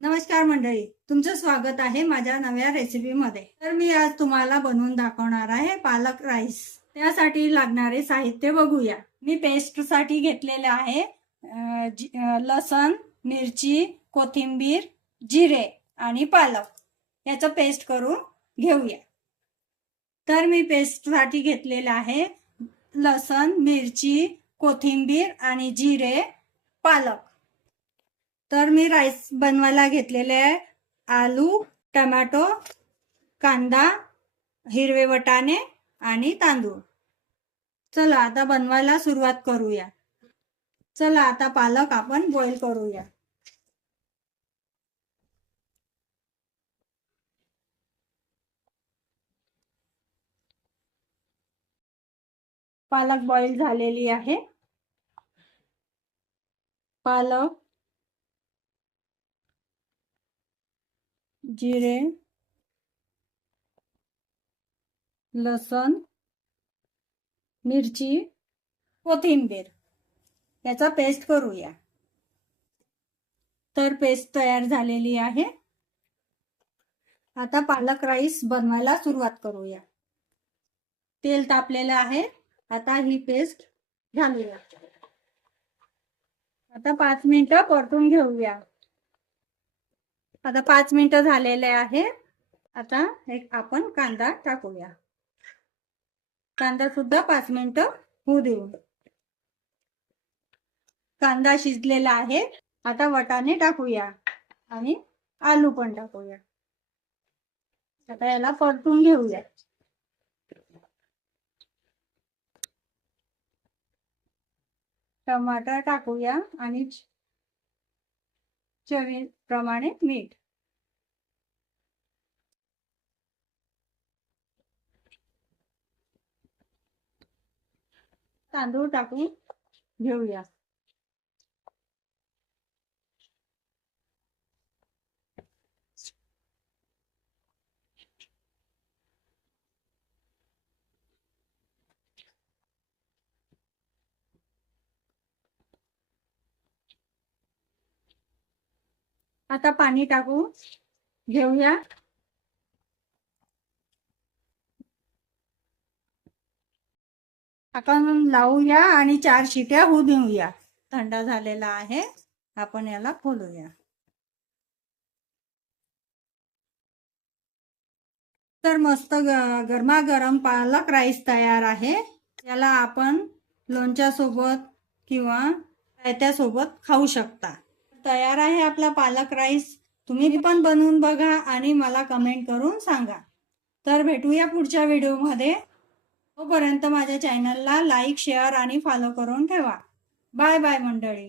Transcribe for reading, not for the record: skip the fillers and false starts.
नमस्कार मंडळी, तुमचं स्वागत आहे माझ्या नव्या रेसिपीमध्ये। तर मी आज तुम्हाला बनवून दाखवणार आहे पालक राईस। त्यासाठी लागणारे साहित्य बघूया। मी पेस्टसाठी घेतलेले आहे लसण, मिरची, कोथिंबीर, जिरे आणि पालक याचं पेस्ट करून घेऊया। तर मी पेस्टसाठी घेतलेले आहे लसण, मिरची, कोथिंबीर आणि जिरे, पालक। तर मी राईस बनवायला घेतलेले आहे आलू, टोमॅटो, कांदा, हिरवे वाटाणे आणि तांदूळ। चला आता बनवायला सुरुवात करूया। चला आता पालक आपण बॉईल करूया। पालक बॉईल झालेली आहे। पालक, जिरे, लसण, मिरची, कोथिंबीर याचा पेस्ट करूया। तर पेस्ट तयार झालेली आहे। आता पालक राईस बनवायला सुरुवात करूया। तेल तापलेलं आहे। आता ही पेस्ट घालूया। आता 5 मिनिटं परतून घेऊया। आता 5 मिनिटं झालेले आहे। आता एक आपण कांदा टाकूया। कांदा सुद्धा 5 मिनिटं होऊ देऊ। कांदा शिजलेला आहे। आता वाटाणे टाकूया आणि आलू पण टाकूया। आता याला परतून घेऊया। टमाटर टाकूया आणि चवीप्रमाणे मीठ। तांदूळ टाकून घेऊया। आता पाणी टाकू घेऊया। आपण लावूया आणि 4 शिट्या होऊ देऊया। थंड झालेला आहे। आपण याला खोलूया। तर मस्त गरमागरम पालक राईस तयार आहे। याला आपण लोणच्या सोबत किंवा रायत्या सोबत खाऊ शकता। तयार आहे आपला पालक राईस। तुम्ही पण बनवून बघा आणि मला कमेंट करून सांगा। तर भेटूया पुढच्या व्हिडिओमध्ये। तोपर्यंत माझ्या चॅनलला लाईक, शेअर आणि फॉलो करून ठेवा। बाय बाय मंडळी।